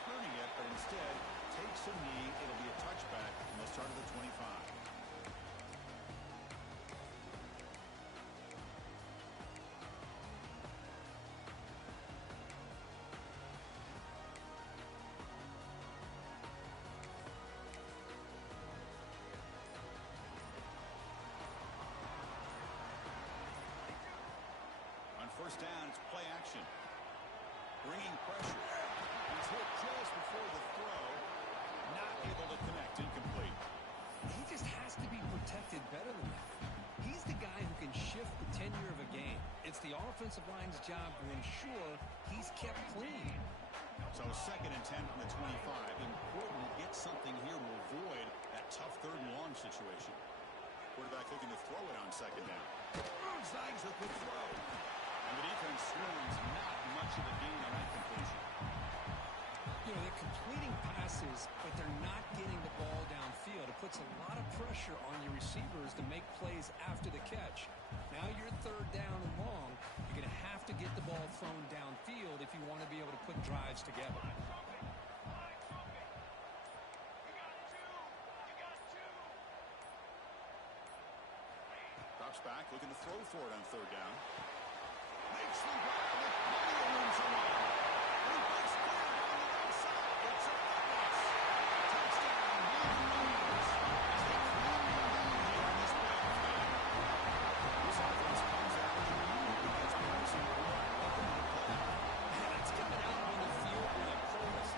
returning it, but instead takes a knee. It'll be a touchback, and they'll start at the 25. First down, it's play action. Bringing pressure. He's hit just before the throw. Not able to connect. Incomplete. He just has to be protected better than that. He's the guy who can shift the tenure of a game. It's the offensive line's job to ensure he's kept clean. So 2nd and 10 from the 25. Important to get something here to avoid that tough 3rd and long situation. Quarterback looking to throw it on 2nd down. Zags a quick throw. And the defense swings not much of a gain on that completion. You know, they're completing passes, but they're not getting the ball downfield. It puts a lot of pressure on your receivers to make plays after the catch. Now you're 3rd down and long. You're going to have to get the ball thrown downfield if you want to be able to put drives together. Drops back, looking to throw for it on 3rd down. Makes the grab with plenty of room to run. He breaks clear down the right side. It's a pass. Touchdown, Wolverines. As they clean the lead here in this playoff game. This offense comes out to lead against points and run. Welcome to the playoff. That's coming out on the field with a purpose.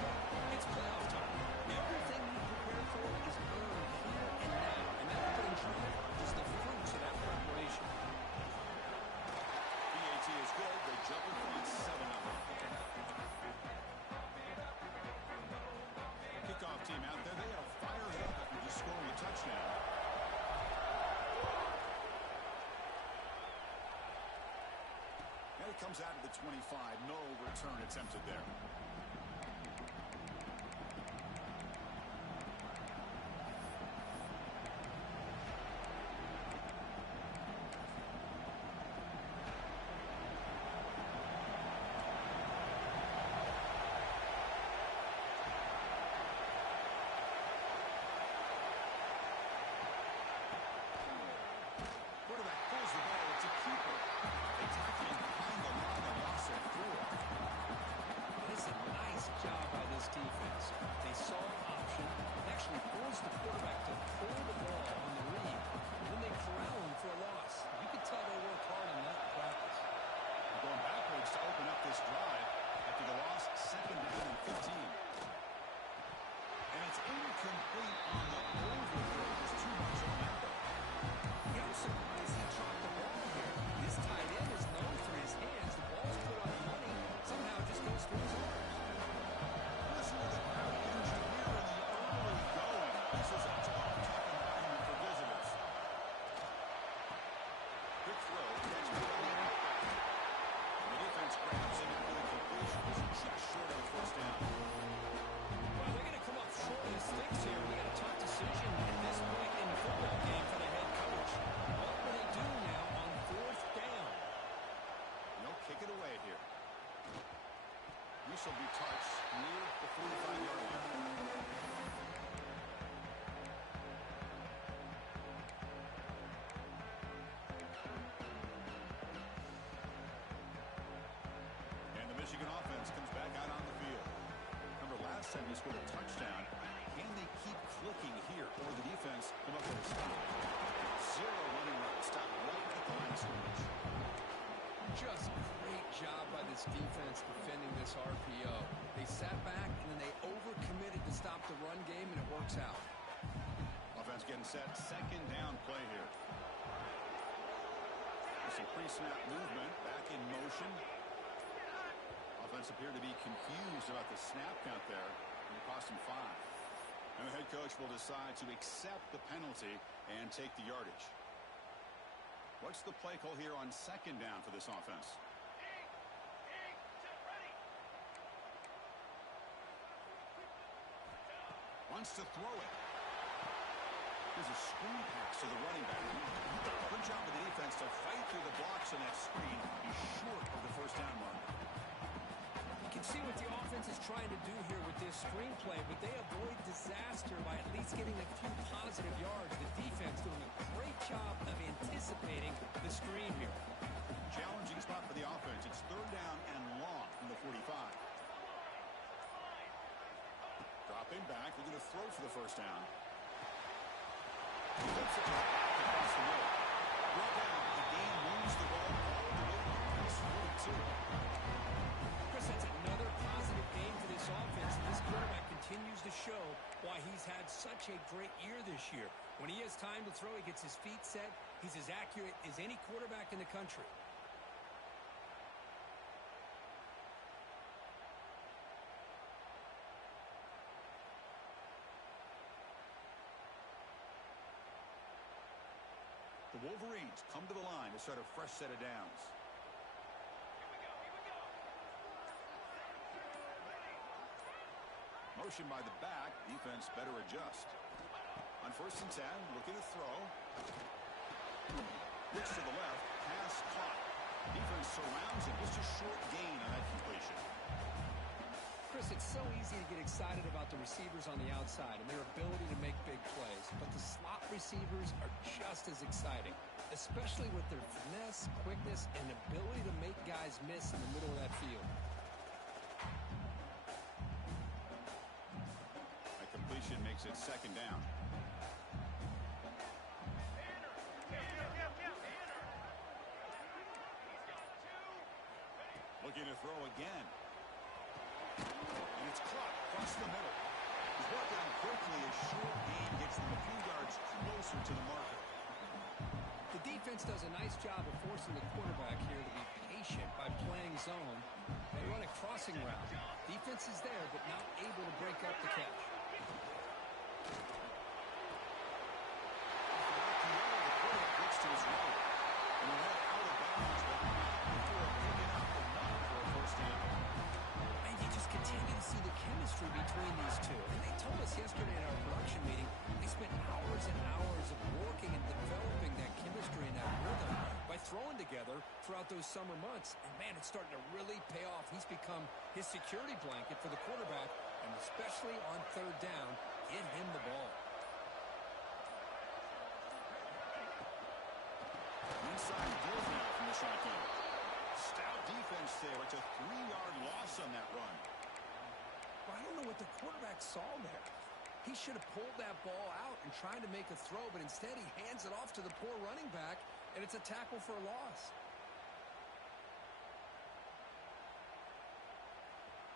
It's playoff time. Everything you prepare for is earned here and now. And that opening drive is the fruits of that preparation. Is good. They jump in front 7-0. Kickoff team out there. They are fired up after just scoring a touchdown. And it comes out of the 25. No return attempted there. Will be touched near the 45-yard line. And the Michigan offense comes back out on the field. Remember, last time they scored a touchdown. Can they keep clicking here? Or the defense come up with a stop? 0 running run. Stop right at the line of scrimmage. Just great job by this defense defending this RPO. They sat back and then they overcommitted to stop the run game, and it works out. Offense getting set. 2nd down play here. There's some pre-snap movement. Back in motion. Offense appeared to be confused about the snap count there, and it cost him 5. And the head coach will decide to accept the penalty and take the yardage. What's the play call here on 2nd down for this offense? Wants to throw it. There's a screen pass to the running back. Good job of the defense to fight through the blocks on that screen. He's short of the 1st down mark. You can see what the offense is trying to do here with this screenplay, but they avoid disaster by at least getting a few positive yards. The defense doing a great job of anticipating the screen here. Challenging spot for the offense. It's third down and long from the 45. Dropping back, looking to throw for the first down. He flips it across the middle. Brought down. The game moves the ball all the way to pass 42. Chris, that's another positive game for this offense. This quarterback continues to show why he's had such a great year this year. When he has time to throw, he gets his feet set. He's as accurate as any quarterback in the country. The Wolverines come to the line to start a fresh set of downs. Motion by the back. Defense better adjust. On 1st and 10, looking to throw. Looks to the left. Pass caught. Defense surrounds him. Just a short gain on that completion. Chris, it's so easy to get excited about the receivers on the outside and their ability to make big plays, but the slot receivers are just as exciting, especially with their finesse, quickness, and ability to make guys miss in the middle of that field. That completion makes it second down. Looking to throw again. And it's caught across the middle. He's brought down quickly. A short gain gets them a few yards closer to the marker. The defense does a nice job of forcing the quarterback here to be patient by playing zone. They run a crossing route. Defense is there, but not able to break up the catch. The quarterback looks to his right. And he went out of bounds, but not before picking up enough for a first down. And you just continue to see the chemistry between these two. And they told us yesterday in our production meeting, they spent hours and hours of working and developing that chemistry and that rhythm by throwing together throughout those summer months. And, man, it's starting to really pay off. He's become his security blanket for the quarterback, and especially on third down, get him the ball. Inside Wolf now from the shotgun. Stout defense there. It's a 3-yard loss on that run. But I don't know what the quarterback saw there. He should have pulled that ball out and tried to make a throw, but instead he hands it off to the poor running back, and it's a tackle for a loss.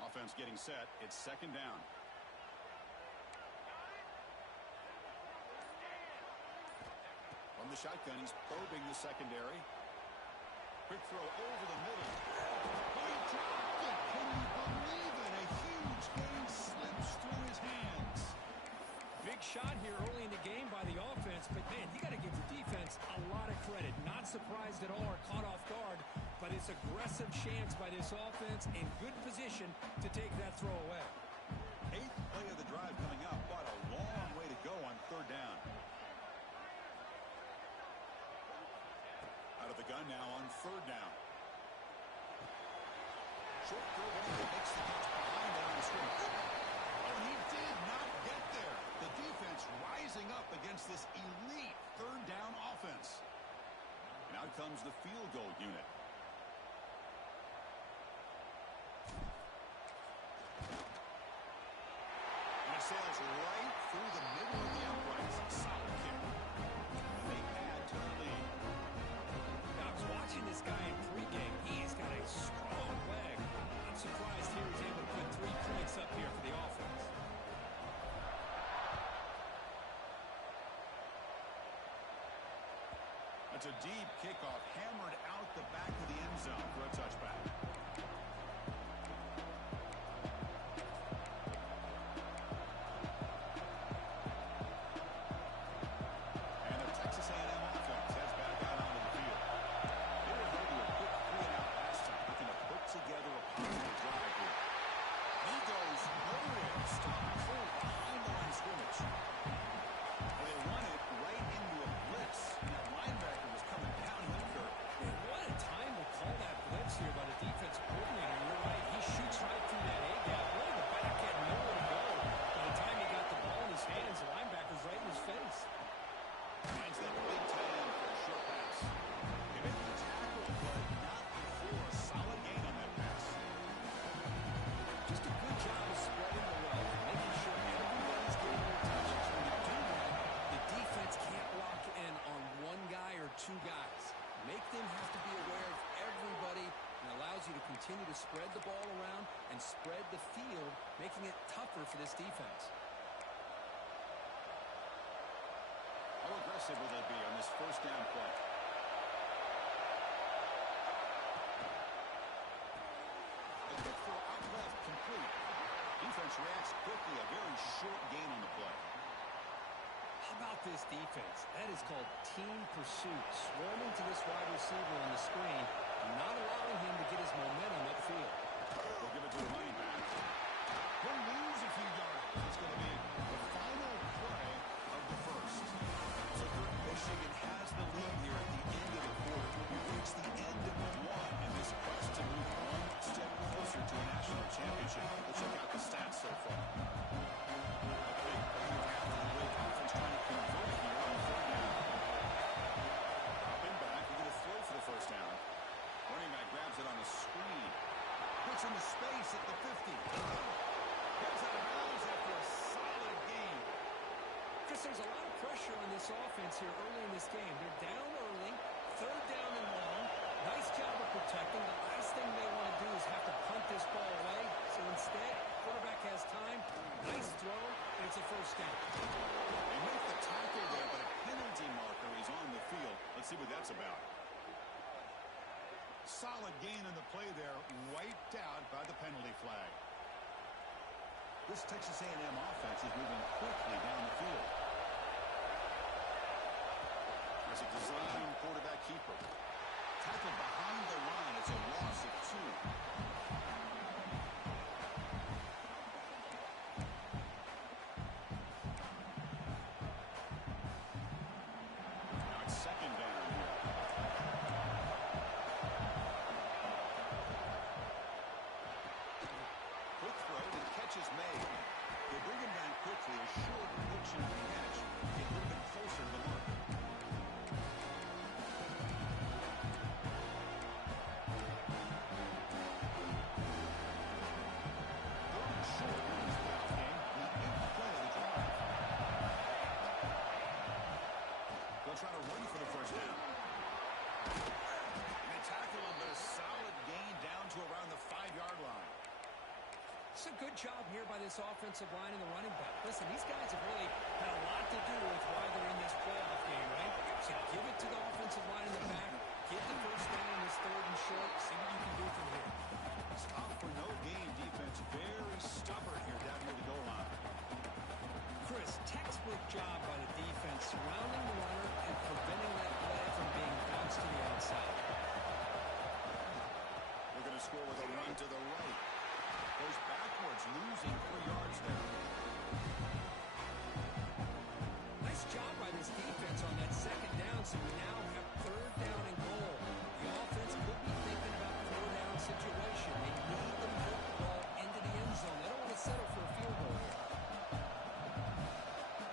Offense getting set. It's second down. From the shotgun, he's probing the secondary. Quick throw over the middle. He dropped it. Can you believe it? A huge gain slips through his hands. Big shot here early in the game by the offense, but, man, you got to give the defense a lot of credit. Not surprised at all or caught off guard, but it's aggressive chance by this offense in good position to take that throw away. 8th play of the drive coming up, but a long way to go on third down. Out of the gun now on third down. Short throw that makes the catch behind the line of scrimmage. Oh, he did not get there. The defense rising up against this elite third down offense. And out comes the field goal unit. And it sails right through the middle of the uprights. Solid kick. And they add to the lead. Now, I was watching this guy in pregame. He's got a strong leg. I'm surprised here he's able to put 3 points up here for the offense. That's a deep kickoff, hammered out the back of the end zone for a touchback. And the Texas A&M offense heads back out onto the field. They were held to a quick 3-and-out last time, looking to put together a positive drive here. He goes nowhere, stopped cold behind the line of scrimmage. Well, they run it right into a blitz, and that linebacker was coming down the curve. Man, what a time to call that blitz here by the defense continue to spread the ball around and spread the field, making it tougher for this defense. How aggressive will they be on this first down play? A quick throw out left, complete. Defense reacts quickly, a very short gain on the play. How about this defense? That is called team pursuit. Swarming to this wide receiver on the screen, not allowing him to get his momentum upfield. They'll give it to the running back. He'll lose a few yards. It's going to be the final play of the first. So Michigan has the lead here at the end of the quarter. We've reached the end of one in this quest to move one step closer to a national championship. Let's check out the stats so far. Offense trying to convert here on third down. Dropping back, he's going to throw for the first down. Running back grabs it on the screen. Puts into space at the 50. Gets out of bounds after a solid gain. Chris, there's a lot of pressure on this offense here early in this game. They're down early, third down and long. Nice job of protecting. The last thing they want to do is have to punt this ball away. So instead, quarterback has time. Nice throw, and it's a first down. They make the tackle there, but a penalty marker is on the field. Let's see what that's about. Solid gain on the play there, wiped out by the penalty flag. This Texas A&M offense is moving quickly down the field. There's a design quarterback keeper. Tackled behind the line. It's a loss of 2. Now it's second down here. Quick throw, and the catch is made. They bring him down quickly. A short pitch and catch. Get a little bit closer to the mark. Try to run for the first down. And they tackle him, but a solid gain down to around the 5-yard line. It's a good job here by this offensive line and the running back. Listen, these guys have really had a lot to do with why they're in this playoff game, right? So give it to the offensive line in the back. Get the first down in this third and short. See what you can do from here. Stop for no gain defense. Very stubborn here down near the goal line. Chris, textbook job by the defense surrounding the runner and preventing that play from being bounced to the outside. They're going to score with a run to the right. Goes backwards, losing 3 yards there. Nice job by this defense on that second down, so we now have third down and goal. The offense could be thinking about a four-down situation. They need to put the ball into the end zone. They don't want to settle for a field goal here.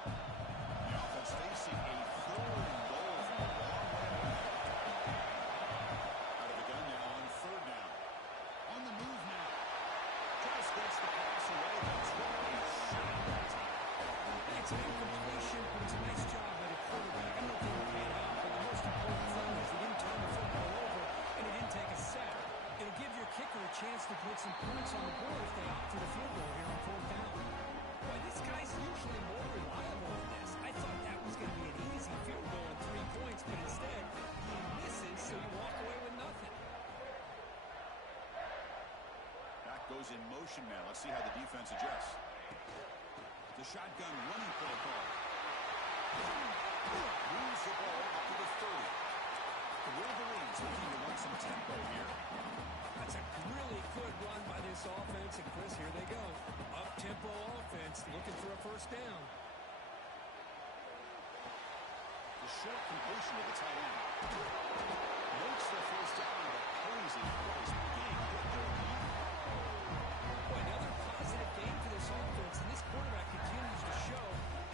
The offense facing a third and goal from a long way away. Out of the gun now on third down. On the move now. Travis gets the pass away. That's really shot that time. It's an incompletion, but it's a nice job by the quarterback. I don't think it paid out, but the most important thing is he didn't turn the football over and he didn't take a sack. It'll give your kicker a chance to put some points on the board if they opt for the field goal here on fourth down. Boy, this guy's usually more reliable than this. I thought that was going to be an easy field goal and 3 points, but instead he misses, so you walk away with nothing. Back goes in motion now. Let's see how the defense adjusts. The shotgun running protocol. Moves the ball up to the 30. The Wolverines looking to run some tempo here. That's a really good run by this offense, and Chris, here they go. Up-tempo offense looking for a first down. The short completion of the tight end. Makes the first down at a crazy place. Getting hit there at the end. Boy, another positive game for this offense, and this quarterback continues to show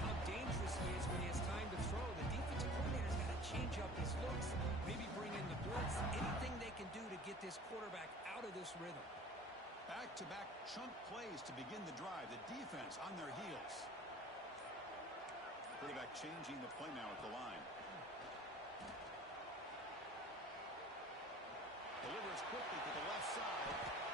how dangerous he is when he has time to throw. The defensive coordinator's got to change up his looks, maybe bring in the blitz, anything they can do to get this quarterback out of this rhythm. Back-to-back chunk plays to begin the drive. The defense on their heels. Quarterback changing the play now at the line. Delivers quickly to the left side.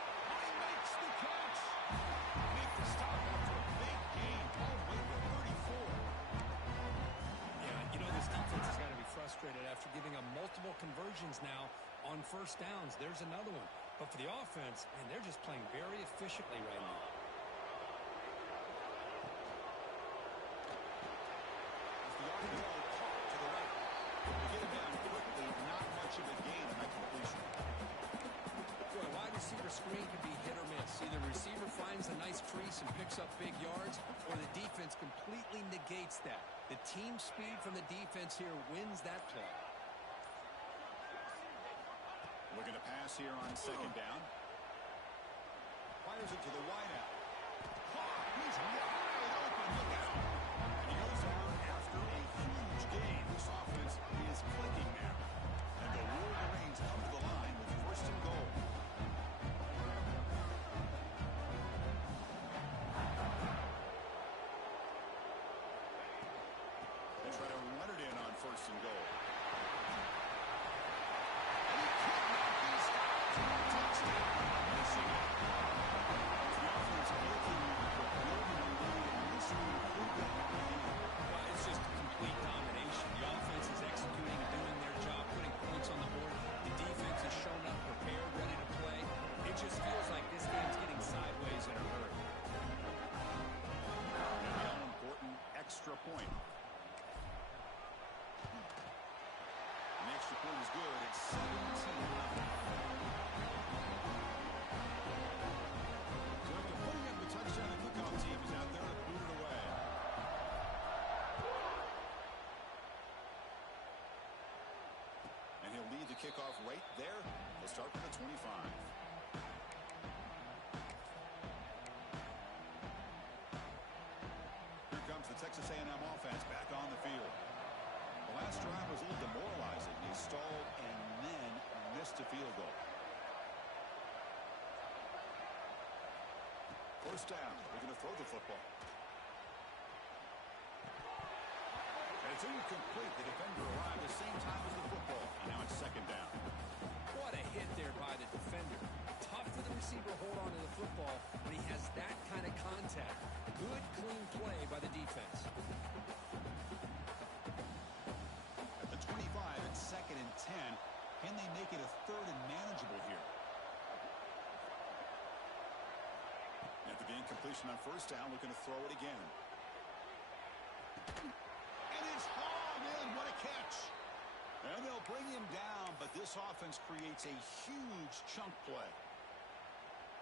incredible conversions now on first downs. There's another one. But for the offense, man, they're just playing very efficiently right now. The RPO caught to the right. To get him down quickly, not much of a gain on that completion. Boy, a wide receiver screen can be hit or miss. Either the receiver finds a nice crease and picks up big yards, or the defense completely negates that. The team speed from the defense here wins that play. Looking to pass here on second down. Fires it to the wideout. Caught. He's wide open. Look out. And he goes down after a huge gain. This offense is clicking now. And the Wolverines come to the line with first and goal. They try to run it in on first and goal. It's just complete domination. The offense is executing and doing their job, putting points on the board. The defense has shown up, prepared, ready to play. It just feels like this game's getting sideways in a hurry. An important extra point. The extra point is good. It's 17-11. So after putting up the touchdown, the kickoff team is out there to boot it away. And he'll lead the kickoff right there. They'll start from the 25. Here comes the Texas A&M offense back on the field. The last drive was a little demoralizing. They stalled and then missed a field goal. First down. They're going to throw the football. And it's incomplete. The defender arrived the same time as the football. And now it's second down. What a hit there by the defender. Tough for the receiver to hold on to the football when he has that kind of contact. Good, clean play by the defense. At the 25, it's second and 10. Can they make it a third and manageable here? After the incompletion on first down, looking to throw it again. And it's hauled in. What a catch. And they'll bring him down, but this offense creates a huge chunk play.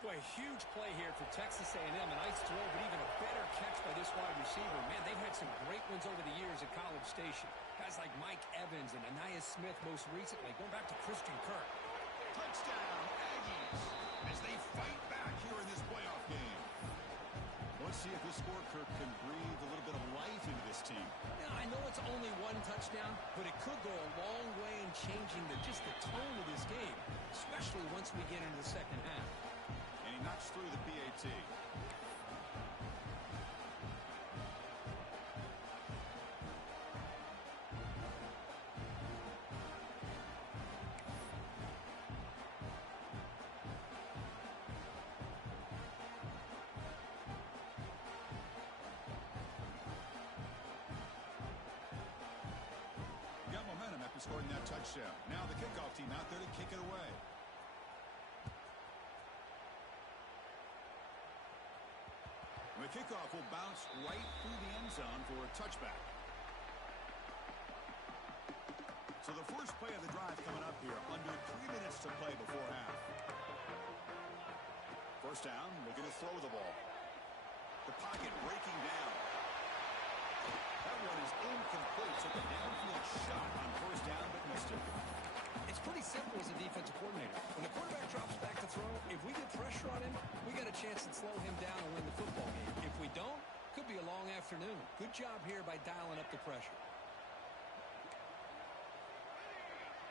Boy, huge play here for Texas A&M. A nice throw, but even a better catch by this wide receiver. Man, they've had some great ones over the years at College Station. Guys like Mike Evans and Anais Smith most recently, going back to Christian Kirk. Touchdown, Aggies, as they fight back here in this playoff game. Let's see if this score, Kirk, can breathe a little bit of life into this team. Now, I know it's only one touchdown, but it could go a long way in changing just the tone of this game, especially once we get into the second half. And he knocks through the PAT. Got momentum after scoring that touchdown. Now the kickoff team out there to kick it away. The kickoff will bounce right through the end zone for a touchback. So the first play of the drive coming up here, under 3 minutes to play before half. First down, looking to throw the ball. The pocket breaking down. That one is incomplete. Took a downfield shot on first down, but missed it. It's pretty simple as a defensive coordinator. When the quarterback drops back to throw, if we get pressure on him, we got a chance to slow him down and win the football game. If we don't, could be a long afternoon. Good job here by dialing up the pressure.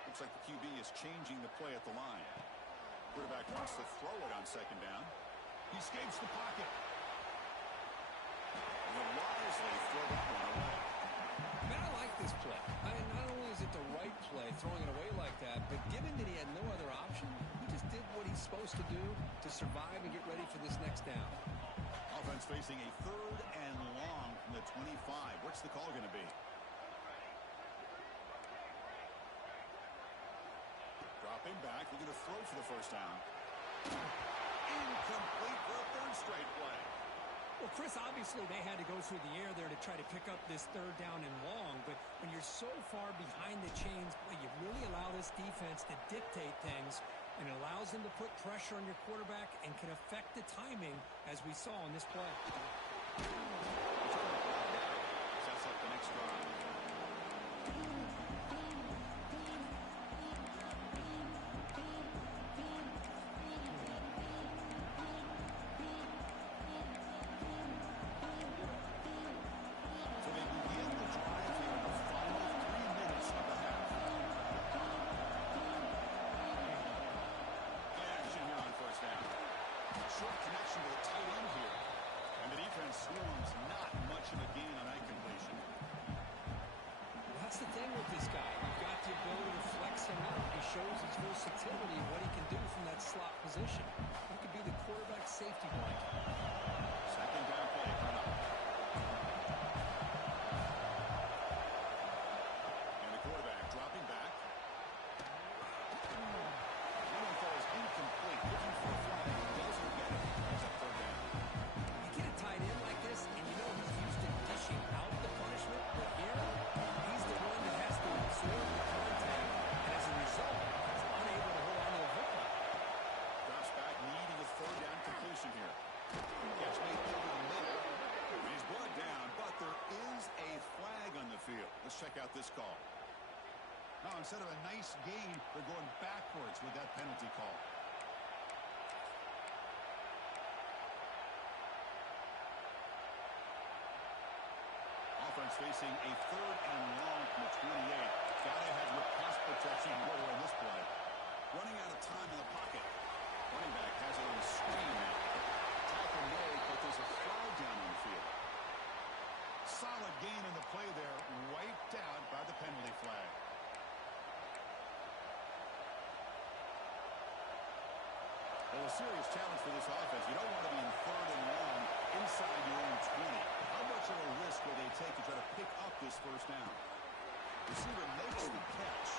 Looks like the QB is changing the play at the line. Quarterback wants to throw it on second down. He escapes the pocket. And he'll wisely throw that one away. Man, I like this play. I mean, not only is it the right play, throwing it away like that, but given that he had no other option, he just did what he's supposed to do to survive and get ready for this next down. Offense facing a third and long from the 25. What's the call going to be? Dropping back, looking to throw for the first down. Incomplete for a third straight play. Well, Chris, obviously they had to go through the air there to try to pick up this third down and long, but when you're so far behind the chains, boy, you really allow this defense to dictate things, and it allows them to put pressure on your quarterback and can affect the timing, as we saw in this play. Sets up the next drive. Short connection with a tight end here. And the defense swarms not much of a gain on that completion. Well, that's the thing with this guy. You've got the ability to flex him out. He shows his versatility and what he can do from that slot position. He could be the quarterback safety blanket. Second down play coming up. And the quarterback dropping back. That one falls incomplete. Looking for a flag. Doesn't get it. It's a third down. You get a tight end like this, and you know he's used to dishing out the punishment, but here, he's the one that has to absorb the contact, and as a result, he's unable to hold on to the football. Drops back, needing a third down completion here. Catch made over the middle. He's brought down, but there is a flag on the field. Let's check out this call. Now, instead of a nice gain, they're going backwards with that penalty call. Offense facing a third and long from the 28. Gotta have your pass protection order in this play. Running out of time in the pocket. Running back has it on the screen now. Tackle made, but there's a flag down on the field. Solid gain in the play there, wiped out by the penalty flag. Well, a serious challenge for this offense. You don't want to be in third and long inside your own 20. How much of a risk will they take to try to pick up this first down? Receiver makes the catch.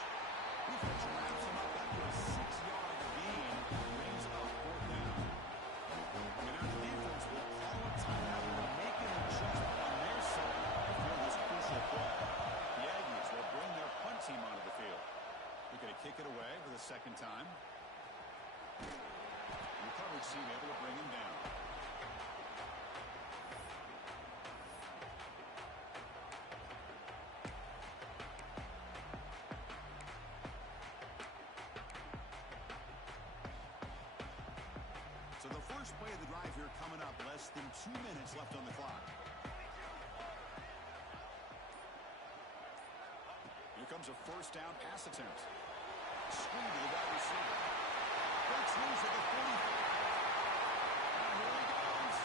Defense wraps him up after a 6-yard gain. Brings up fourth down. And now the defense will call a timeout to make an adjustment on their side before this crucial play. The Aggies will bring their punt team onto the field. They're going to kick it away for the second time. And the coverage team able to bring him down. So the first play of the drive here coming up, less than 2 minutes left on the clock. Here comes a first down pass attempt. Screen to the wide receiver. Breaks loose at the 45. And here he goes.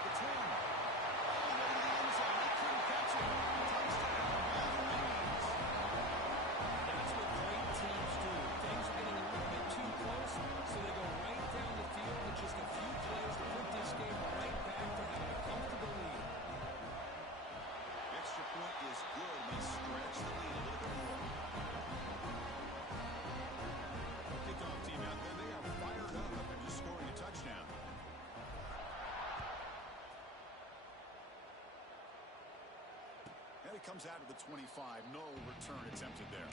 The 10. All the way to the end zone. They couldn't catch him. Touchdown, Wolverines. That's what great teams do. Things are getting a little bit too close, so they go right down the field with just a few plays to put this game right back to having a comfortable lead. Extra point is good. They stretch the lead a little bit more. Kickoff team out there. They are fired up after just scoring a touchdown. And it comes out of the 25. No return attempted there.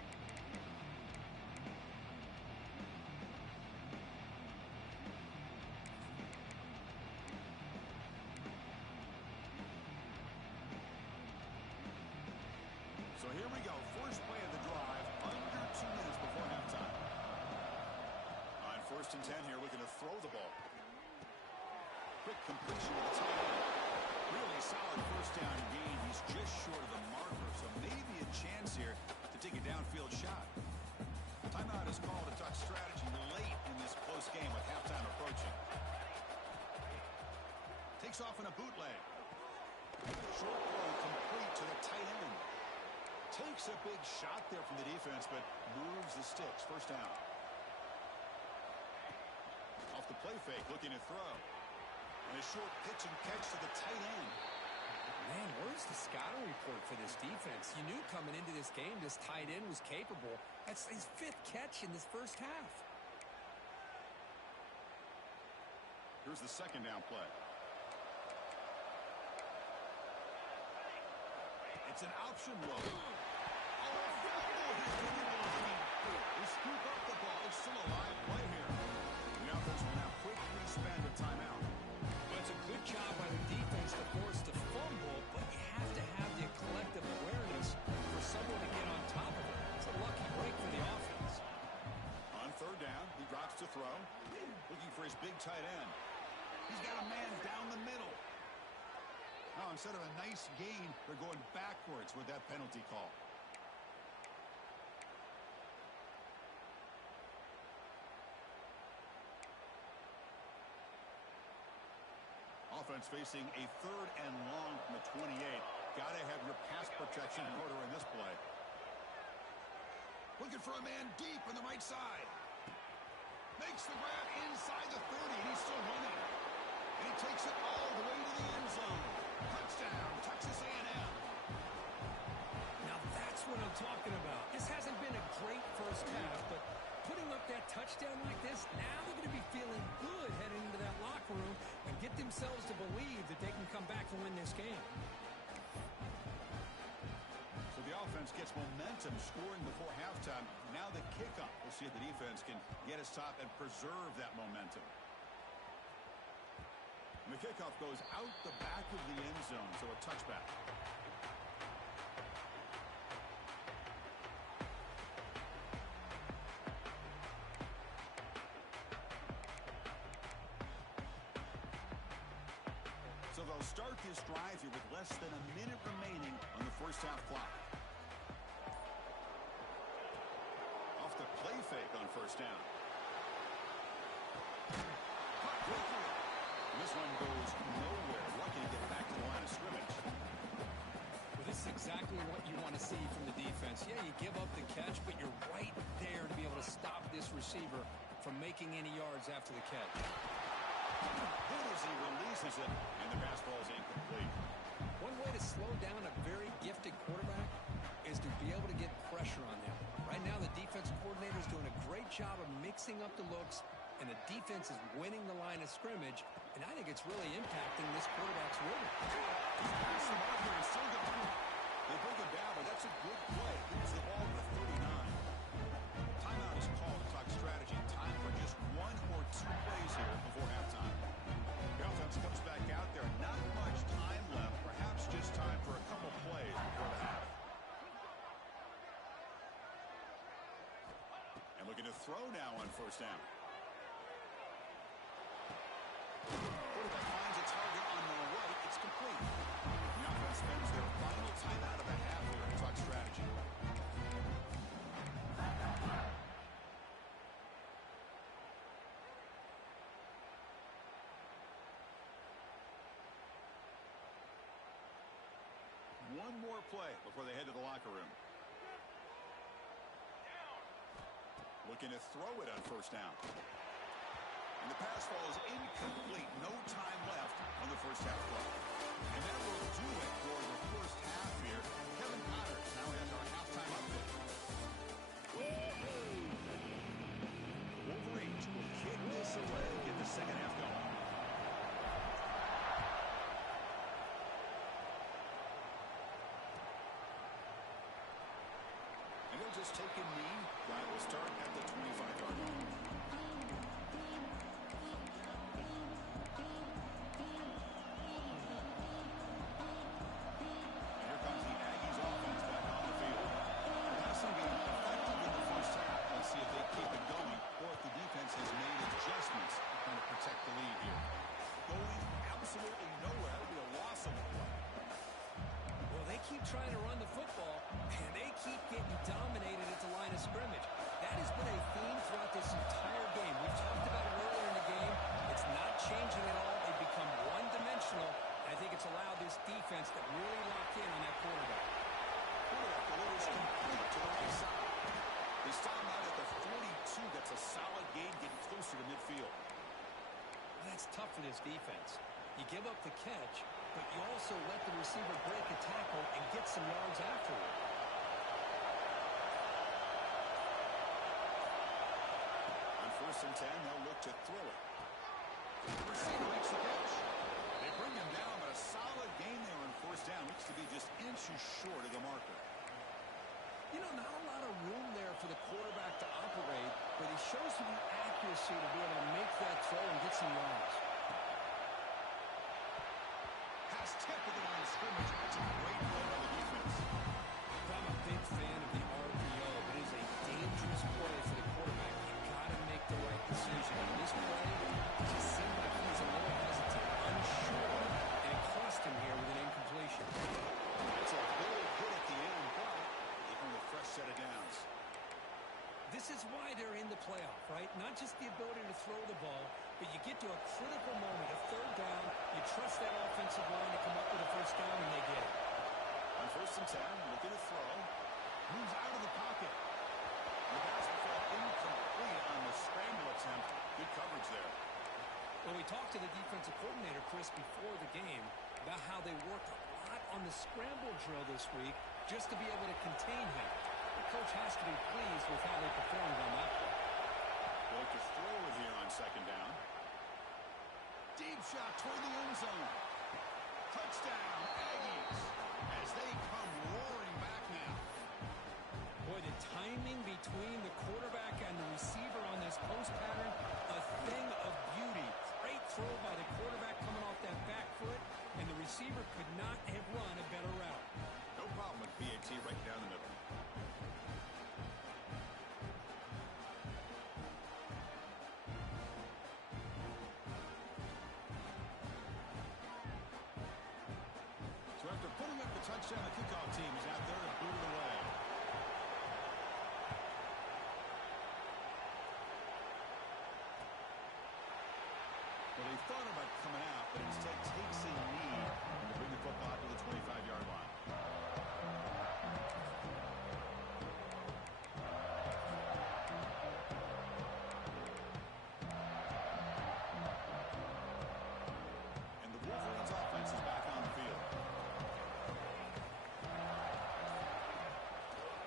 So here we go. First play of the drive. Under 2 minutes before halftime. On first and 10 here, looking to throw the ball. Quick completion of the tight end. Really solid first down gain. He's just short of the marker, so maybe a chance here to take a downfield shot. Timeout is called. A Duck strategy late in this close game with halftime approaching. Takes off in a bootleg. Short throw complete to the tight end. Takes a big shot there from the defense, but moves the sticks. First down. Off the play fake, looking to throw. And a short pitch and catch to the tight end. Man, where's the scouting report for this defense? You knew coming into this game this tight end was capable. That's his 5th catch in this first half. Here's the second down play. It's an option look. Oh, a fumble has been able to scoop up the ball. It's still a live play here. The offense will now quickly spend a timeout. Well, it's a good job by the defense to force the fumble, but you have to have the collective awareness for someone to get on top of it. It's a lucky break for the offense. On third down, he drops to throw. Looking for his big tight end. He's got a man down the middle. Now, instead of a nice gain, they're going backwards with that penalty call. Offense facing a third and long from the 28. Got to have your pass protection in order in this play. Looking for a man deep on the right side. Makes the grab inside the 30, and he's still running. And he takes it all the way to the end zone. Touchdown, Texas A&M. Now that's what I'm talking about. This hasn't been a great first half, but putting up that touchdown like this, now they're going to be feeling good heading into that locker room and get themselves to believe that they can come back and win this game. So the offense gets momentum scoring before halftime. Now the kickoff. We'll see if the defense can get a stop and preserve that momentum. And the kickoff goes out the back of the end zone, so a touchback. So they'll start this drive here with less than a minute remaining on the first half clock. Off the play fake on first down. Caught quickly. This one goes nowhere. Lucky to get back to the line of scrimmage. Well, this is exactly what you want to see from the defense. Yeah, you give up the catch, but you're right there to be able to stop this receiver from making any yards after the catch. Good as he releases it, and the pass ball is incomplete. One way to slow down a very gifted quarterback is to be able to get pressure on them. Right now, the defense coordinator is doing a great job of mixing up the looks, and the defense is winning the line of scrimmage, and I think it's really impacting this quarterback's rhythm. He's passing out here and still going. They bring him down, but that's a good play. Moves the ball to the 39. Timeout is called to talk strategy. Time for just one or two plays here before halftime. The offense comes back out there. Not much time left. Perhaps just time for a couple plays before the half. And looking to throw now on first down. Quarterback finds a target on the right. It's complete. The offense spends their final timeout of the half here to talk strategy. One more play before they head to the locker room. Looking to throw it on first down. And the pass falls incomplete. No time left on the first half clock. And that will do it for the first half here. Kevin Connors now has our halftime update. Wolverines will kick this away and get the second half going. And they'll just take a knee. Drive will start at the 25-yard line. Trying to run the football, and they keep getting dominated at the line of scrimmage. That has been a theme throughout this entire game. We've talked about it earlier in the game. It's not changing at all. They've become one-dimensional. I think it's allowed this defense to really lock in on that quarterback. Quarterback delivers complete to the right side. They stop him out at the 42. That's a solid gain, getting closer to midfield. That's tough for this defense. You give up the catch, but you also let the receiver break a tackle and get some yards afterward. First and 10, they'll look to throw it. The receiver makes the catch. They bring him down, but a solid gain there on first down. Looks to be just inches short of the marker. You know, not a lot of room there for the quarterback to operate, but he shows you the accuracy to be able to make that throw and get some yards. Pass tip to the line of scrimmage. It's a great play by the defense. I'm a big fan of the RPO, but it is a dangerous play for the quarterback. You got to make the right decision. And this play, it just seemed like he was a little hesitant, unsure, and it cost him here with an incompletion. That's a big hit at the end, but even with a fresh set of downs. This is why they're in the playoff, right? Not just the ability to throw the ball, but you get to a critical moment, a third down, you trust that offensive line to come up with a first down, and they get it. On first and 10, looking to throw. Moves out of the pocket. The pass will fall incomplete on the scramble attempt. Good coverage there. Well, we talked to the defensive coordinator, Chris, before the game about how they worked a lot on the scramble drill this week just to be able to contain him. The coach has to be pleased with how they performed on that play. They'll look to throw it here on second down. Deep shot toward the end zone. Touchdown, Aggies, as they come roaring back now. Boy, the timing between the quarterback and the receiver on this post pattern, a thing of beauty. Great throw by the quarterback coming off that back foot, and the receiver could not have run a better route. No problem with BAT right down the middle. So after putting up the touchdown, the kickoff team is out there to boot it away. Well, they thought about coming out, but instead takes a knee and to bring the football to the 25-yard line. And the Wolverines offense is back on the field.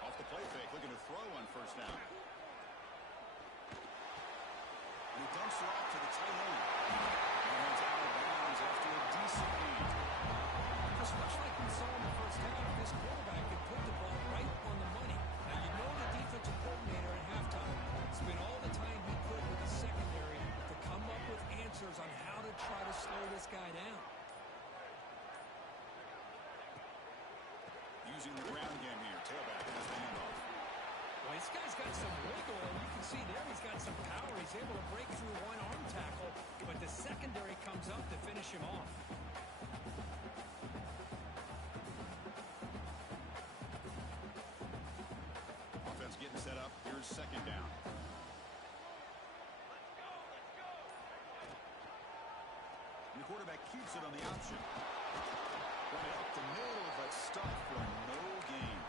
Off the play fake, looking to throw on first down. And he dumps it off to the tight end. And runs out of bounds after a decent lead. Just much like we saw in the first half, this quarterback could put the ball right on the money. Now, you know the defensive coordinator at halftime spent all the time he could with the secondary to come up with answers on how to try to slow this guy down. Using the ground game here. Tailback has the handoff. Well, this guy's got some wiggle, and you can see there he's got some power. He's able to break through one arm tackle, but the secondary comes up to finish him off. Offense getting set up. Here's second down. And the quarterback keeps it on the option. Run it up the middle, but stopped for no gain.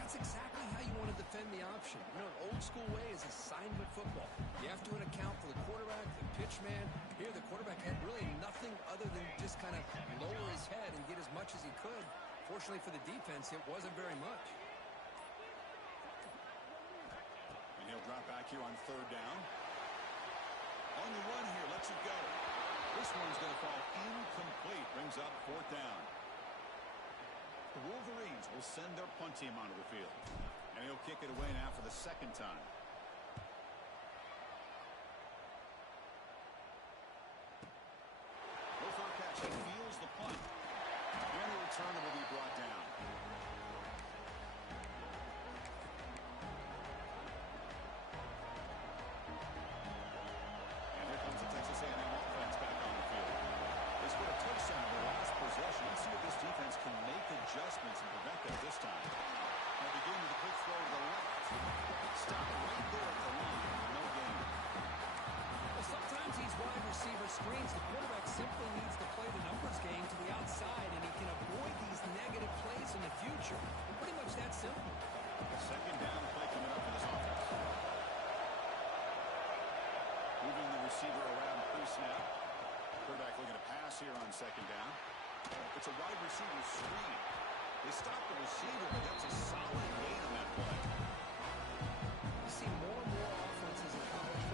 That's exactly how you want to defend the option. You know, an old school way is assignment football. You have to account for the quarterback, the pitch man. Here, the quarterback had really nothing other than just kind of lower his head and get as much as he could. Fortunately for the defense, it wasn't very much. And he'll drop back here on third down. On the run here, lets it go. This one's going to fall incomplete. Brings up fourth down. The Wolverines will send their punt team onto the field. And he'll kick it away now for the second time. Go for a catch. He feels the punt. And the returner will be brought down. And here comes the Texas A&M offense back on the field. They scored a touchdown in the last possession. Let's see if this defense can make adjustments and prevent that this time. Now begin with a quick throw to the left. Stop right there at the line. No gain. Well, sometimes these wide receiver screens, the quarterback simply needs to play the numbers game to the outside, and he can avoid these negative plays in the future. Pretty much that simple. Second down play coming up for this offense. Moving the receiver around pre-snap. Quarterback looking to pass here on second down. It's a wide receiver screen. They stop the receiver, but that's a solid gain on that play. You see more and more offenses in college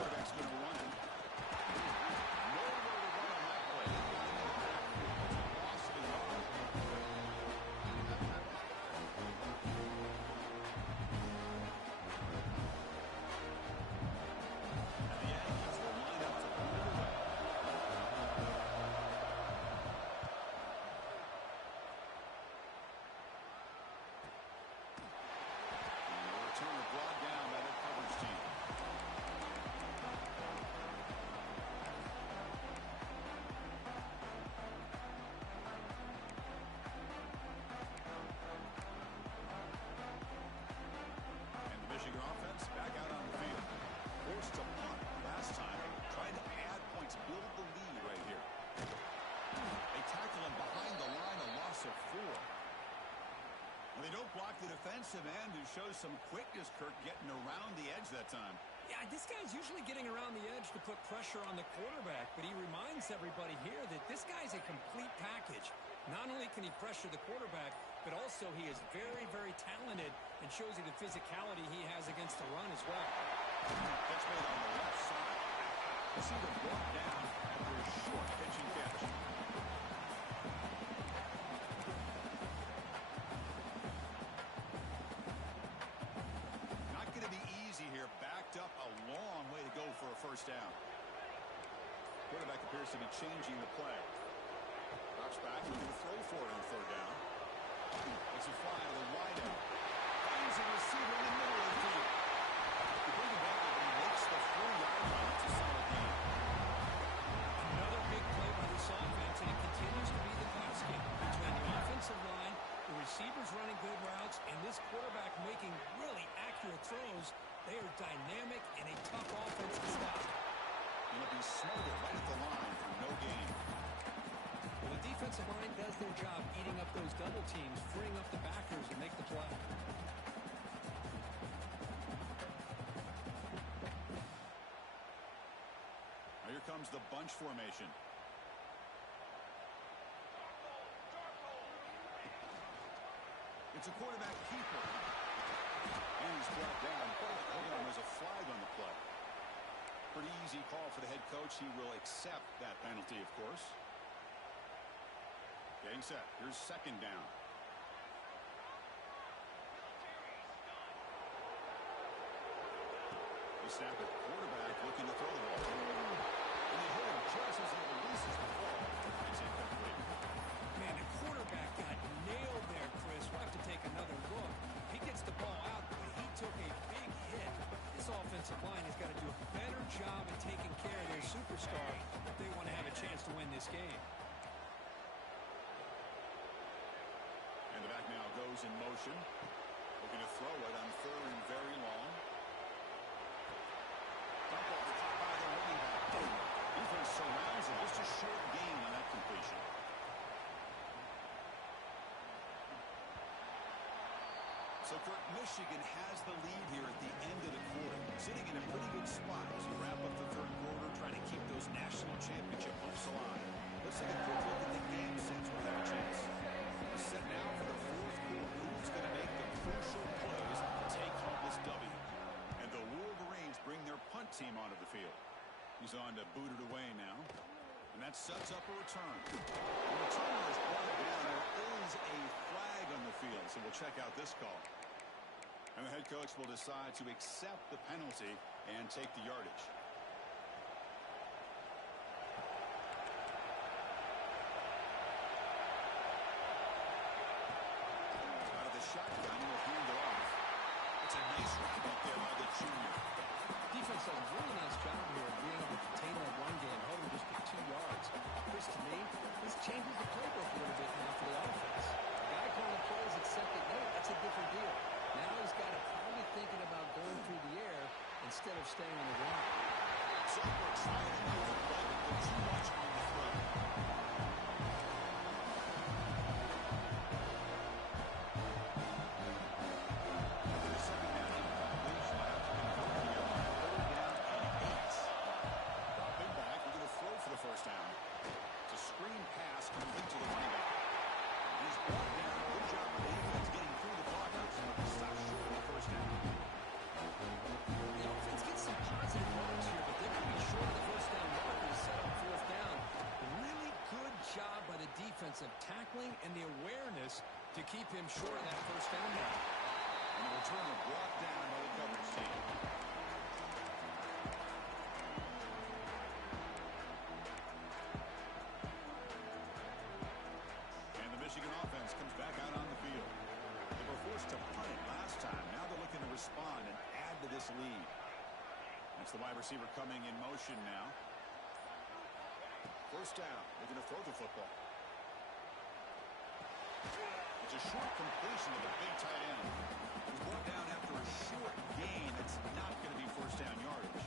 quarterback's going to run it. Nowhere to run on that play. Loss of the yard. And the Yankees will line up to put it away. And the return brought down by the coverage team. And the Michigan offense back out on the field. Forced to punt last time. Trying to add points, build the lead right here. They tackle him behind the line, a loss of 4. And they don't block the defensive end, who shows some quickness, Kirk, getting around the edge that time. Yeah, this guy's usually getting around the edge to put pressure on the quarterback, but he reminds everybody here that this guy's a complete package. Not only can he pressure the quarterback, but also he is very, very talented and shows you the physicality he has against the run as well. That's made on the left side. Receiver brought down after a short pitch and catch. Not going to be easy here. Backed up a long way to go for a first down. Quarterback appears to be changing the play. Drops back, looking to throw for it on third down. It's a fly to the wideout. Finds a receiver in the middle of the field. The big advantage, he makes the 4-yard line. It's a solid game. Another big play by this offense, and it continues to be the pass game. Between the offensive line, the receivers running good routes, and this quarterback making really accurate throws, they are dynamic and a tough offense to stop. Going to be smothered right at the line for no gain. Well, the defensive line does their job eating up those double teams, freeing up the backers to make the play. Now here comes the bunch formation. It's a quarterback keeper. And he's brought down. Hold on, there's a flag on the play. Pretty easy call for the head coach. He will accept that penalty, of course. Getting set. Here's second down. They snap it. Quarterback looking to throw the ball. And they hit him just as he releases the ball. It's incomplete. Man, the quarterback got nailed there, Chris. We'll have to take another look. He gets the ball out, but he took a big hit. This offensive line has got to do a better job at taking care of their superstar if they want to have a chance to win this game. And the back now goes in motion. Looking to throw it on third and very long. Dump off the top by the running back. Defense surrounds it. Just a short gain on that completion. So, Kirk, Michigan has the lead here at the end of the quarter. Sitting in a pretty good spot as we wrap up the third quarter, trying to keep those national championship hopes alive. Let's take a quick look at the game since we have a chance. Set now for the fourth quarter. Who's going to make the crucial plays to take home this W? And the Wolverines bring their punt team onto the field. He's on to boot it away now. And that sets up a return. The returner is brought down. There is a flag on the field, so we'll check out this call. And the head coach will decide to accept the penalty and take the yardage. Out of the shotgun, he'll hand it off. It's a nice wrap up there by the junior. Defense does a really nice job here of being able to contain that run game, hold him just for 2 yards. Chris, to me, this changes the playbook a little bit now for the offense. The guy calling plays at second, that's a different deal. Now he's got to probably thinking about going through the air instead of staying on the ground. So excited to move the play, but too much on the throw. The second down incompletion after converting it on third down and 8. Dropping back, we're going to throw for the first down. It's a screen pass complete to the running back. He's brought down. Good job of the defense getting through the blockers. Stop short of the first down. The offense gets some positive yards here, but to keep him short of that first down there. And the returner brought down by the coverage team. And the Michigan offense comes back out on the field. They were forced to punt it last time. Now they're looking to respond and add to this lead. That's the wide receiver coming in motion now. First down. They're going to throw the football. It's a short completion of the big tight end. He's brought down after a short gain. It's not going to be first down yardage.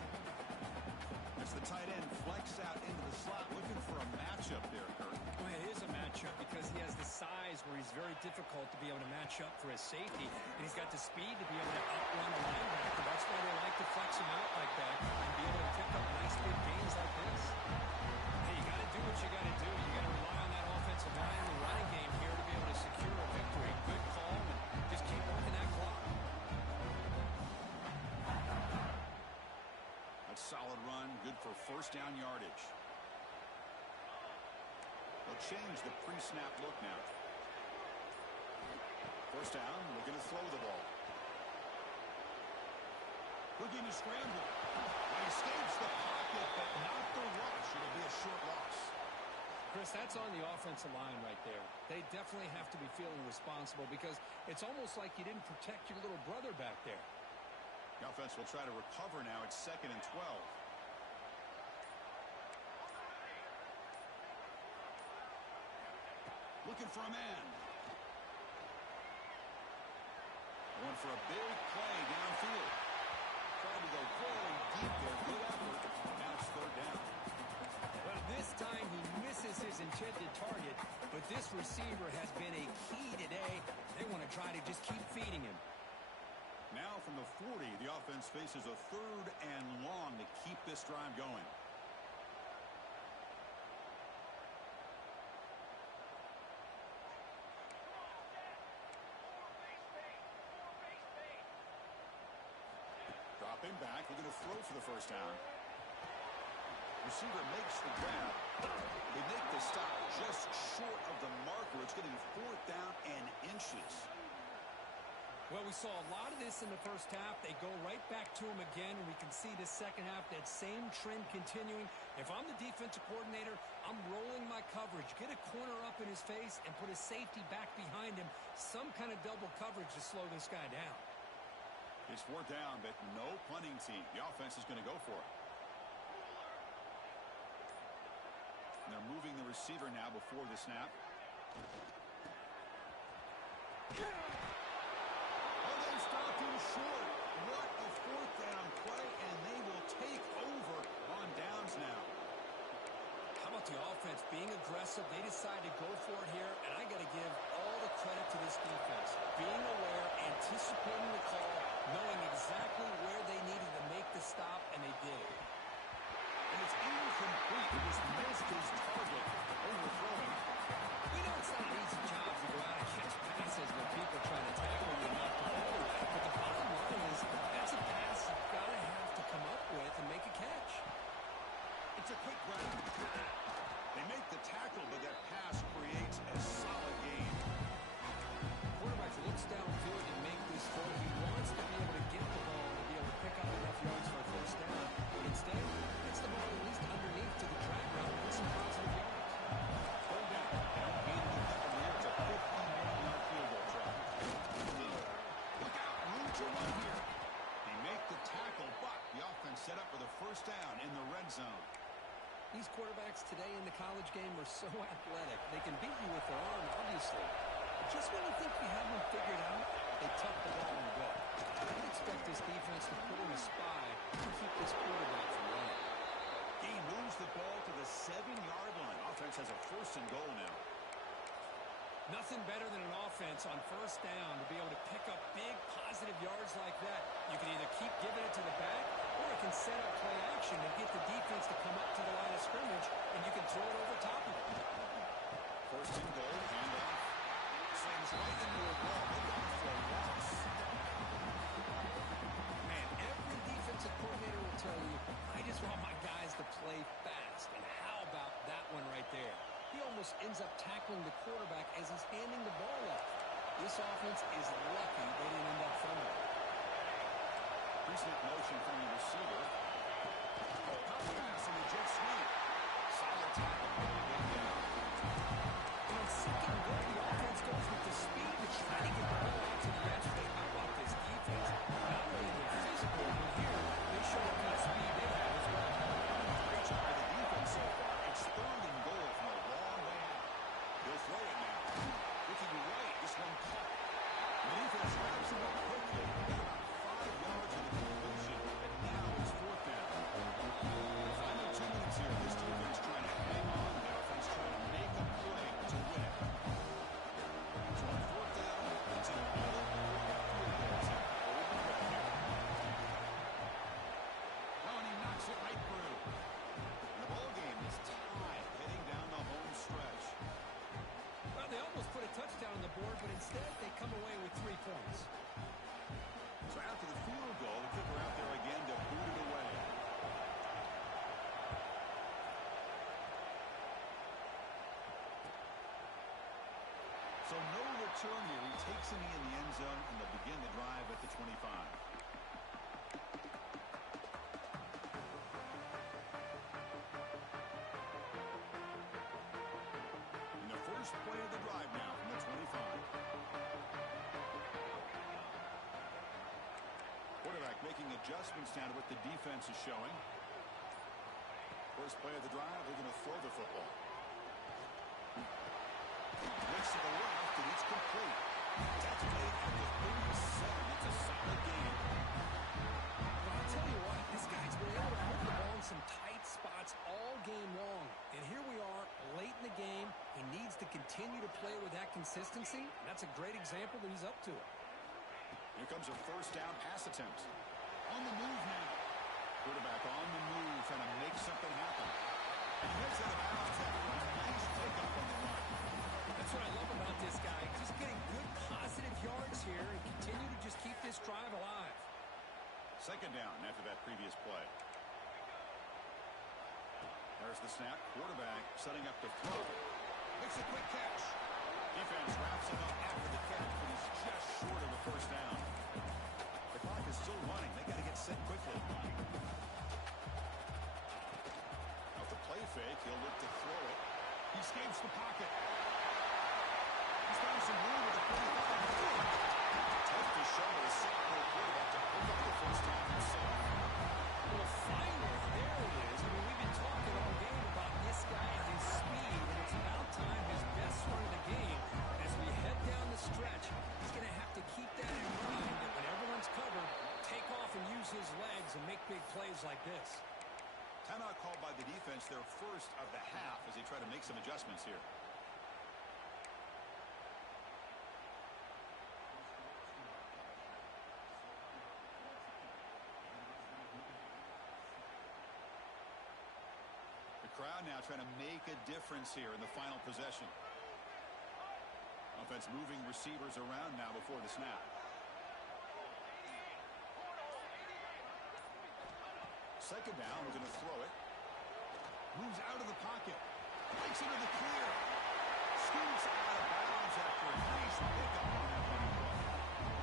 As the tight end flex out into the slot, looking for a matchup there, Kurt. Well, it is a matchup because he has the size where he's very difficult to be able to match up for his safety, and he's got the speed to be able to outrun a linebacker. That's why they like to flex him out like that and be able to pick up nice big gains like this. Hey, you got to do what you got to do. You got to rely on that offensive line and the running game here to be able to secure a victory. Good call, and just keep working that clock. A solid run, good for first down yardage. They'll change the pre-snap look now. First down, looking to throw the ball. Looking to scramble. He escapes the pocket, but not the rush. It'll be a short loss. Chris, that's on the offensive line right there. They definitely have to be feeling responsible because it's almost like you didn't protect your little brother back there. The offense will try to recover now. It's 2nd and 12. Looking for a man. Going for a big play downfield. Trying to go very deep there. Good effort. Now it's 3rd down. Well, this time he misses his intended target, but this receiver has been a key today. They want to try to just keep feeding him. Now from the 40, the offense faces a 3rd and long to keep this drive going. Dropping back, looking to throw for the first down. Receiver makes the grab. They make the stop just short of the marker. It's getting 4th down and inches. Well, we saw a lot of this in the first half. They go right back to him again, and we can see the second half, that same trend continuing. If I'm the defensive coordinator, I'm rolling my coverage. Get a corner up in his face and put a safety back behind him. Some kind of double coverage to slow this guy down. It's 4th down, but no punting team. The offense is going to go for it. And they're moving the receiver now before the snap. Oh, they stopped him short. What a 4th down play, and they will take over on downs now. How about the offense being aggressive? They decide to go for it here, and I got to give all the credit to this defense. Being aware, anticipating the call, knowing exactly where they needed to make the stop, and they did. And it's incomplete. He just missed his target, overthrowing. We know it's not an easy job to go out and catch passes when people try to tackle you enough to hold it. But the bottom line is that's a pass you've got to have to come up with and make a catch. It's a quick grab. They make the tackle, but that pass creates a solid gain. Quarterback looks downfield to make this throw. He wants to be able to get the ball to be able to pick up enough yards for a first down. But instead, gets the ball at least underneath to the drag route and some positive yards. Third down. Gain of the year. It's a 51-yard field goal try. Look out. Room to run here. They make the tackle, but the offense set up for the first down in the red zone. These quarterbacks today in the college game are so athletic. They can beat you with their arm, obviously. But just when you think you have them figured out, they tuck the ball and go. I would expect this defense to put in a spy to keep this quarterback from running. He moves the ball to the 7-yard line. Offense has a 1st and goal now. Nothing better than an offense on first down to be able to pick up big positive yards like that. You can either keep giving it to the back, or it can set up play action and get the defense to come up to the line of scrimmage, and you can throw it over top of it. 1st and goal, handoff. Slings right into a ball. They're going for a loss. Man, every defensive coordinator will tell you, I just want my guys to play fast. And how about that one right there? He almost ends up tackling the quarterback as he's handing the ball off. This offense is lucky they didn't end up fumbling. Pre-snap motion from the receiver. Pass and a jet sweep. Solid tackle. And on second and goal, the offense goes with the speed to try to get the ball out to the edge. But how about this defense? Not only they're physical, but here they show what kind of speed they have as well. Great job by the defense so far. It's third and goal from a long way out. He'll throw it now. Looking right, this one caught. The defense wraps him up quickly. About 5 yards in the conclusion, and now it's fourth down. The final 2 minutes here, this defense trying to hang on. The offense trying to make a play to win it. So on fourth down, it's an all-important field goal to hold the breath here. Oh, and he knocks it right through. And the ball game is tied heading down the home stretch. Well, they almost put a touchdown on the board, but instead they come away with 3 points. So after the field goal, the kicker out there again to boot it away. So no return here. He takes it in the end zone, and they'll begin the drive at the 25. And the first play of the drive now from the 25. Quarterback making adjustments now to what the defense is showing. First play of the drive, they're going to throw the football. Looks to the left, and it's complete. That's played at the 37. It's a solid game. Well, I'll tell you what, this guy's been able to put the ball in some tight spots all game long. And here we are, late in the game. He needs to continue to play with that consistency. And that's a great example that he's up to it. Here comes a first down pass attempt. On the move now. Quarterback on the move, trying to make something happen. And he gets out of bounds after a nice pickup on the run. That's what I love about this guy. Just getting good positive yards here and continue to just keep this drive alive. Second down after that previous play. There's the snap. Quarterback setting up the throw. Makes a quick catch. Defense wraps him up after the catch, but he's just short of the first down. The clock is still running. They got to get set quickly. Off the play fake, he'll look to throw it. He escapes the pocket. He's found some room with the 45. Tough to show his sophomore quarterback to pick up the first down himself. Well, finally, there it is. I mean, we've been talking all game about this guy and his speed, and it's about time his best run of the game. As we head down the stretch, he's going to have to keep that in mind that when everyone's covered, take off and use his legs and make big plays like this. Timeout called by the defense, their first of the half, as they try to make some adjustments here. The crowd now trying to make a difference here in the final possession. Offense moving receivers around now before the snap. Second down, we're going to throw it. Moves out of the pocket. Breaks into the clear. Scoots out of bounds after a nice pickup on that running play.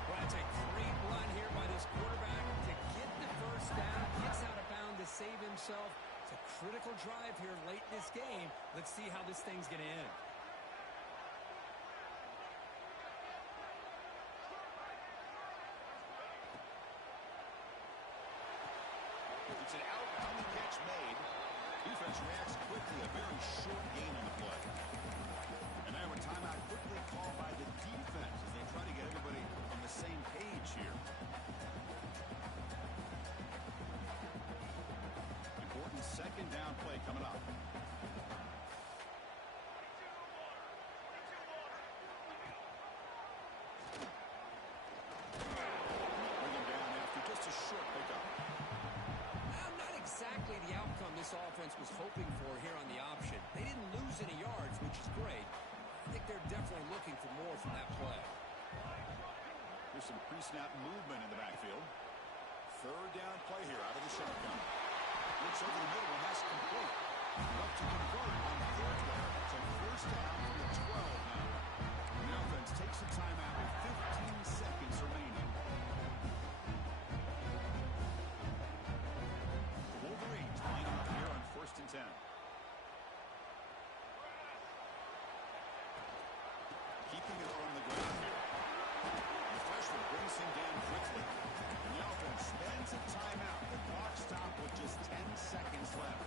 Well, it's a great run here by this quarterback to get the first down. Gets out of bounds to save himself. It's a critical drive here late in this game. Let's see how this thing's going to end. It's an out-bound catch made. Defense reacts quickly. A very short gain on the play. And now a timeout quickly called by the defense as they try to get everybody on the same page here. Important second down play coming up. Bring him down after just a short pickup. Not exactly the outcome this offense was hoping for here on the option. They didn't lose any yards, which is great. I think they're definitely looking for more from that play. There's some pre-snap movement in the backfield. Third down play here out of the shotgun. Looks over the middle, and that's complete. Left to convert on third down. So first down from the 12 now. The offense takes a timeout with 15 seconds remaining. The Wolverines line up here on 1st and 10. Keeping it on the ground here. The freshman brings him down quickly. And the offense spends a timeout. The clock stopped with just 10 seconds left.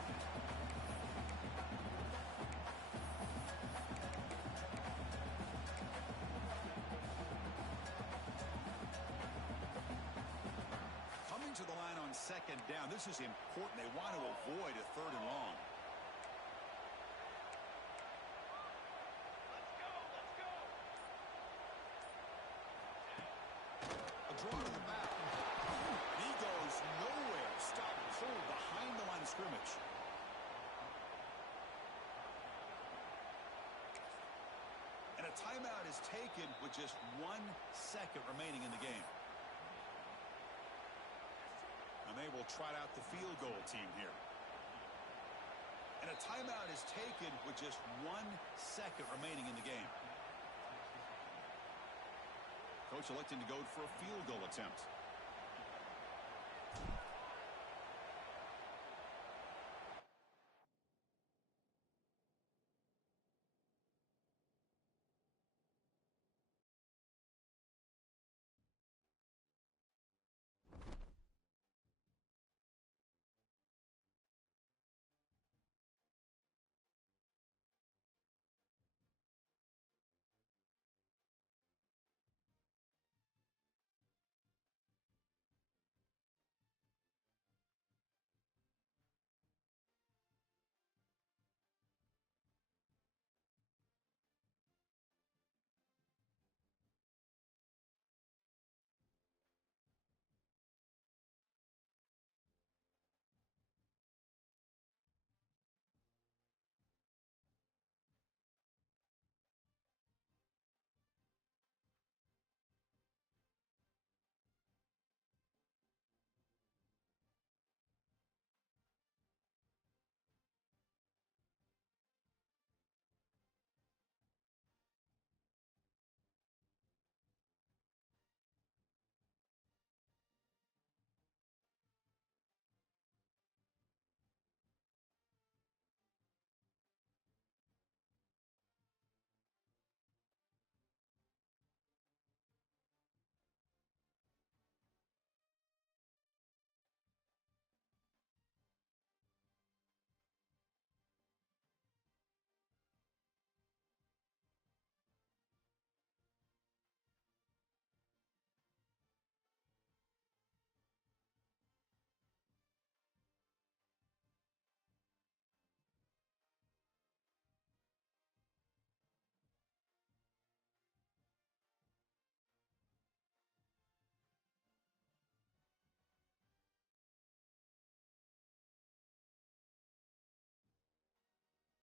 Coming to the line on 2nd down. This is important. They want to avoid a 3rd and long. Draw to the back. And he goes nowhere. Stop cold behind the line of scrimmage. And a timeout is taken with just 1 second remaining in the game. And they will trot out the field goal team here. And a timeout is taken with just 1 second remaining in the game. Coach electing to go for a field goal attempt.